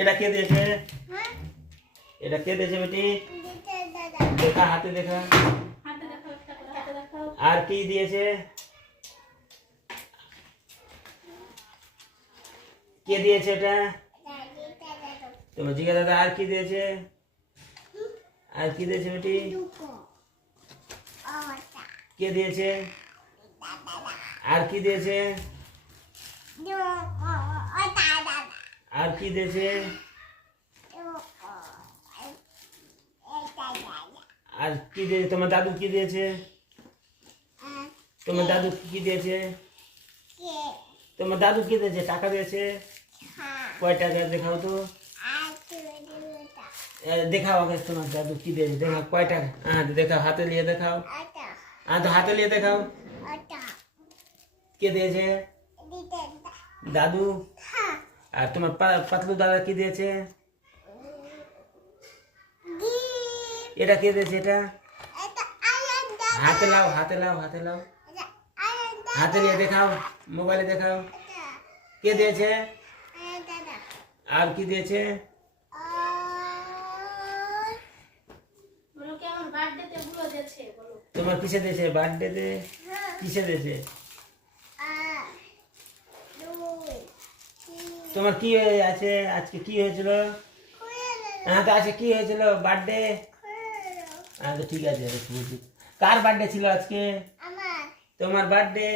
এটা কে দিয়েছে? এটা কে দিয়েছে বেটি? দেখা হাতে দেখা। আর কি দিয়েছে? কে দিয়েছে এটা? তোমার জিজ্ঞাসা দাদা আর কি দিয়েছে? আর কি দিয়েছে বেটি? কে দিয়েছে? আর কি দিয়েছে? আর কি দিয়েছে? আর কি দিয়েছে? তোমার দাদু কি দিয়েছে? তোমার দাদু কি দিয়েছে? তোমার দাদু কি দিয়েছে? টাকা দিয়েছে? কয় টাকা দেখাও তো। দেখাও আগে তোমার দাদু কি দিয়েছে, দেখাও কয় টাকা। হ্যাঁ দেখাও, হাতে নিয়ে দেখাও। হ্যাঁ তো হাতে নিয়ে দেখাও। কে দিয়েছে? দাদু। আর তোমার পাতলু দাদা কি দিয়েছে? এটা কে দিয়েছে? এটা হাতে লাও, হাতে লাও, হাতে লাও, হাতে নিয়ে দেখাও, মোবাইলে দেখাও। কে দিয়েছে? আর কি দিয়েছে? তোমার কিসে দিয়েছে? বার্থডেতে কিসে দিয়েছে? তোমার কি আছে আজকে? কি হয়েছিল? হ্যাঁ তো আজকে কি হয়েছিল? বার্থডে। হ্যাঁ তো ঠিক আছে। কার বার্থডে ছিল আজকে? তোমার বার্থডে।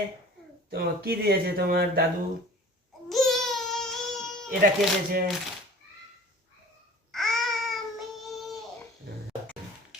তোমার কি দিয়েছে তোমার দাদু? এটা কে দিয়েছে?